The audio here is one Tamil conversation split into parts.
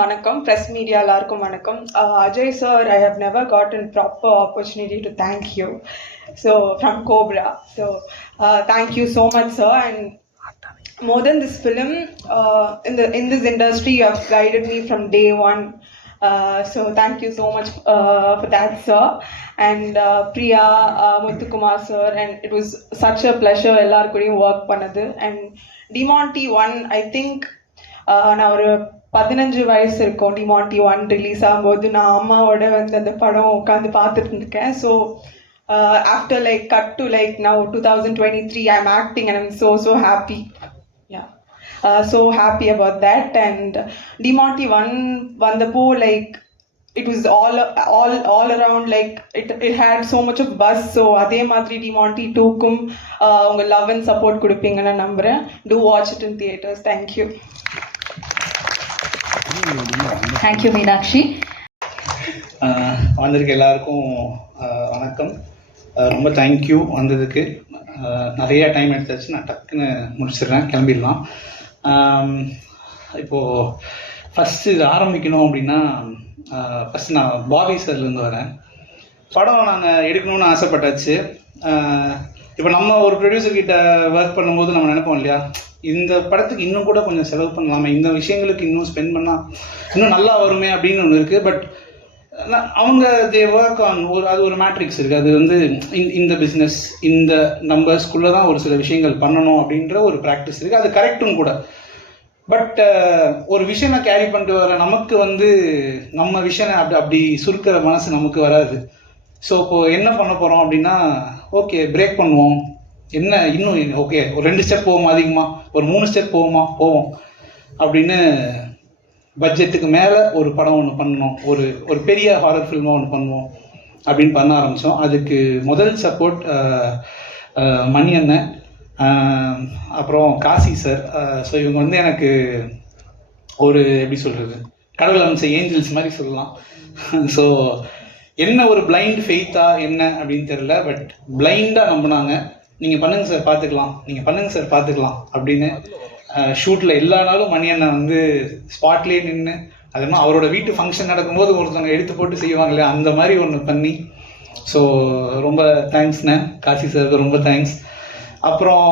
Vanakkam, press media எல்லாருக்கும் வணக்கம். Ajay sir, I have never gotten proper opportunity to thank you. So from Cobra. So thank you so much, sir. And more than this film, in this industry, you have guided me from day one. So thank you so much for that, sir. And Priya, Muthukumar sir, and it was such a pleasure எல்லார் கூடயும் work பண்ணது. And Demonty 1, I think நான் ஒரு 15 வயசு இருக்கும் டிமாண்டி 1 ரிலீஸ் ஆகும்போது நான் அம்மாவோட வந்து அந்த படம் உட்காந்து பார்த்துட்டு இருக்கேன். So after like cut to like now 2023 I am acting and I'm so happy. Yeah. So happy about that. And Demonte 1 வந்தப்போ like it was all around like it had so much of buzz. So அதே மாதிரி டிமாண்டி 2க்கும் உங்க லவ் அண்ட் சப்போர்ட் கொடுப்பீங்கன்னு நம்புறேன். Do watch it in theaters. Thank you. Thank you Meenakshi. வந்திருக்க எல்லாருக்கும் வணக்கம். ரொம்ப தேங்க்யூ வந்ததுக்கு. நிறையா டைம் எடுத்தாச்சு, நான் டக்குன்னு முடிச்சிடுறேன், கிளம்பிடலாம். இப்போது ஃபஸ்ட்டு இது ஆரம்பிக்கணும் அப்படின்னா ஃபஸ்ட்டு நான் பாபி சார்லேருந்து வரேன். படம் நாங்கள் எடுக்கணும்னு ஆசைப்பட்டாச்சு. இப்போ நம்ம ஒரு ப்ரொடியூசர்கிட்ட ஒர்க் பண்ணும்போது நம்ம நினைப்போம் இல்லையா, இந்த படத்துக்கு இன்னும் கூட கொஞ்சம் செலவு பண்ணலாமே, இந்த விஷயங்களுக்கு இன்னும் ஸ்பெண்ட் பண்ணால் இன்னும் நல்லா வருமே அப்படின்னு ஒன்று இருக்குது. பட் அவங்க தே ஒர்க் ஆன் அது ஒரு மேட்ரிக்ஸ் இருக்குது. அது வந்து இந்த பிஸ்னஸ் இந்த நம்பர்ஸ்குள்ளே தான் ஒரு சில விஷயங்கள் பண்ணணும் அப்படின்ற ஒரு ப்ராக்டிஸ் இருக்குது. அது கரெக்டும் கூட. பட் ஒரு விஷயம் கேரி பண்ணிட்டு வர நமக்கு வந்து நம்ம விஷயம் அப்படி சுருக்கிற மனசு நமக்கு வராது. ஸோ இப்போது என்ன பண்ண போகிறோம் அப்படின்னா, ஓகே பிரேக் பண்ணுவோம், என்ன இன்னும் ஓகே ஒரு 2 ஸ்டெப் போவோமா, அதிகமாக ஒரு 3 ஸ்டெப் போவோம் அப்படின்னு பட்ஜெட்டுக்கு மேலே ஒரு படம் ஒன்று பண்ணணும், ஒரு பெரிய ஹாரர் ஃபில்மாக ஒன்று பண்ணுவோம் அப்படின்னு பண்ண ஆரம்பித்தோம். அதுக்கு முதல் சப்போர்ட் மணி அண்ணன், அப்புறம் காசி சார். ஸோ இவங்க வந்து எனக்கு ஒரு எப்படி சொல்கிறது, கடவுள் அமைச்ச ஏஞ்சல்ஸ் மாதிரி சொல்லலாம். ஸோ என்ன ஒரு பிளைண்ட் ஃபெய்த்தா என்ன அப்படின்னு தெரில, பட் பிளைண்டாக நம்பினாங்க. நீங்கள் பண்ணுங்கள் சார் பார்த்துக்கலாம், நீங்கள் பண்ணுங்கள் சார் பார்த்துக்கலாம் அப்படின்னு. ஷூட்டில் எல்லா நாளும் மணி அண்ணன் வந்து ஸ்பாட்லேயே நின்று, அது மாதிரி அவரோட வீட்டு ஃபங்க்ஷன் நடக்கும்போது ஒருத்தவங்க எடுத்து போட்டு செய்வாங்க இல்லையா, அந்த மாதிரி ஒன்று பண்ணி. ஸோ ரொம்ப தேங்க்ஸ்ண்ணே, காசி சாருக்கு ரொம்ப தேங்க்ஸ். அப்புறம்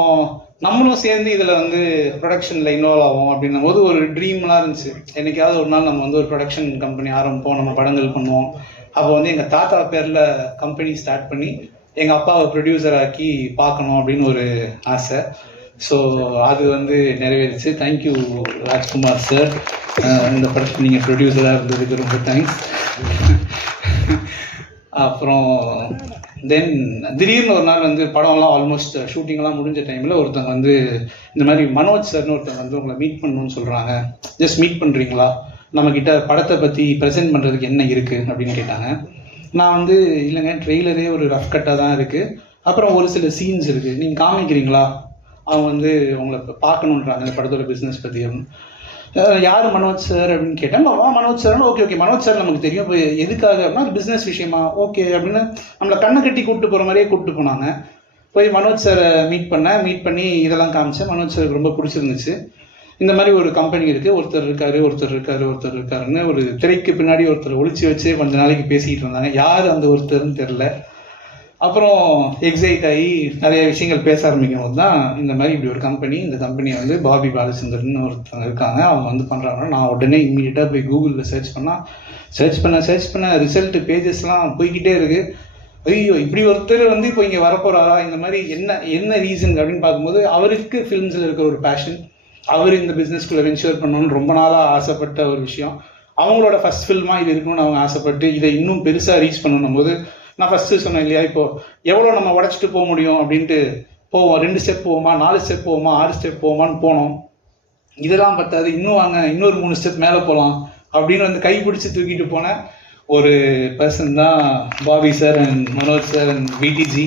நம்மளும் சேர்ந்து இதில் வந்து ப்ரொடக்ஷனில் இன்வால்வ் ஆகும் அப்படின்னும் போது ஒரு ட்ரீம்லாம் இருந்துச்சு. என்றைக்காவது ஒரு நாள் நம்ம வந்து ஒரு ப்ரொடக்ஷன் கம்பெனி ஆரம்பிப்போம், நம்ம படங்கள் பண்ணுவோம். அப்போ வந்து எங்கள் தாத்தா பேரில் கம்பெனி ஸ்டார்ட் பண்ணி எங்கள் அப்பாவை ப்ரொடியூசர் ஆக்கி பார்க்கணும் அப்படின்னு ஒரு ஆசை. ஸோ அது வந்து நிறைவேறிச்சு. தேங்க்யூ ராஜ்குமார் சார், இந்த படத்துக்கு நீங்கள் ப்ரொடியூசராக இருந்ததுக்கு ரொம்ப தேங்க்ஸ். அப்புறம் தென் திடீர்னு ஒரு நாள் வந்து படம்லாம் ஆல்மோஸ்ட் ஷூட்டிங்லாம் முடிஞ்ச டைமில் ஒருத்தவங்க வந்து இந்த மாதிரி மனோஜ் சார்னு ஒருத்தவங்க வந்து உங்களை மீட் பண்ணணும்னு சொல்கிறாங்க, ஜஸ்ட் மீட் பண்ணுறீங்களா, நம்மக்கிட்ட படத்தை பற்றி ப்ரெசென்ட் பண்ணுறதுக்கு என்ன இருக்குது அப்படின்னு கேட்டாங்க. நான் வந்து இல்லைங்க, ட்ரெய்லரே ஒரு ரஃப் கட்டாக தான் இருக்குது, அப்புறம் ஒரு சில சீன்ஸ் இருக்குது, நீங்கள் காமிக்கிறீங்களா, அவங்க வந்து உங்களை பார்க்கணுன்றாங்க இந்த படத்தோட பிஸ்னஸ் பற்றி. யார் மனோஜ் சார் அப்படின்னு கேட்டேன். மனோஜ் சார்னு ஓகே மனோஜ் சார் நமக்கு தெரியும், இப்போ எதுக்காக அப்படின்னா அது பிஸ்னஸ் விஷயமா, ஓகே அப்படின்னு நம்மளை கண்ணை கட்டி கூப்பிட்டு போகிற மாதிரியே கூப்பிட்டு போனாங்க. போய் மனோஜ் சாரை மீட் பண்ணி இதெல்லாம் காமிச்சேன். மனோஜ் சாருக்கு ரொம்ப பிடிச்சிருந்துச்சு. இந்த மாதிரி ஒரு கம்பெனி இருக்குது, ஒருத்தர் இருக்காருன்னு ஒரு திரைக்கு பின்னாடி ஒருத்தர் ஒளிச்சு வச்சு கொஞ்ச நாளைக்கு பேசிக்கிட்டு இருந்தாங்க. யார் அந்த ஒருத்தர்னு தெரில. அப்புறம் எக்ஸைட் ஆகி நிறைய விஷயங்கள் பேச ஆரம்பிக்கும் போது தான் இந்த மாதிரி இப்படி ஒரு கம்பெனி, இந்த கம்பெனி வந்து பாபி பாலச்சந்தர்னு ஒருத்தவங்க இருக்காங்க, அவங்க வந்து பண்ணுறாங்கன்னா நான் உடனே இம்மீடியட்டாக போய் கூகுளில் சர்ச் பண்ண ரிசல்ட்டு பேஜஸ்லாம் போய்கிட்டே இருக்குது. ஐயோ இப்படி ஒருத்தர் வந்து இப்போ இங்கே வரப்போகிறாரா, இந்த மாதிரி என்ன ரீசன் அப்படின்னு பார்க்கும்போது அவருக்கு ஃபிலிம்ஸில் இருக்கிற ஒரு பேஷன், அவர் இந்த பிஸ்னஸ்குள்ளே வென்ச்சர் பண்ணணும்னு ரொம்ப நாளாக ஆசைப்பட்ட ஒரு விஷயம். அவங்களோட ஃபஸ்ட் ஃபில்மாக இது இருக்கணும்னு அவங்க ஆசைப்பட்டு இதை இன்னும் பெருசாக ரீச் பண்ணணும் போது நான் ஃபஸ்ட்டு சொன்னேன் இல்லையா, இப்போது எவ்வளோ நம்ம உடச்சிட்டு போக முடியும் அப்படின்ட்டு போவோம். 2 ஸ்டெப் போவோமா, 4 ஸ்டெப் போவோமா, 6 ஸ்டெப் போவோமான்னு போனோம். இதெல்லாம் பத்தாது, இன்னும் வாங்க இன்னொரு 3 ஸ்டெப் மேலே போகலாம் அப்படின்னு வந்து கைப்பிடிச்சி தூக்கிட்டு போன ஒரு பர்சன் தான் Bobby sir and Manoj sir and VDG.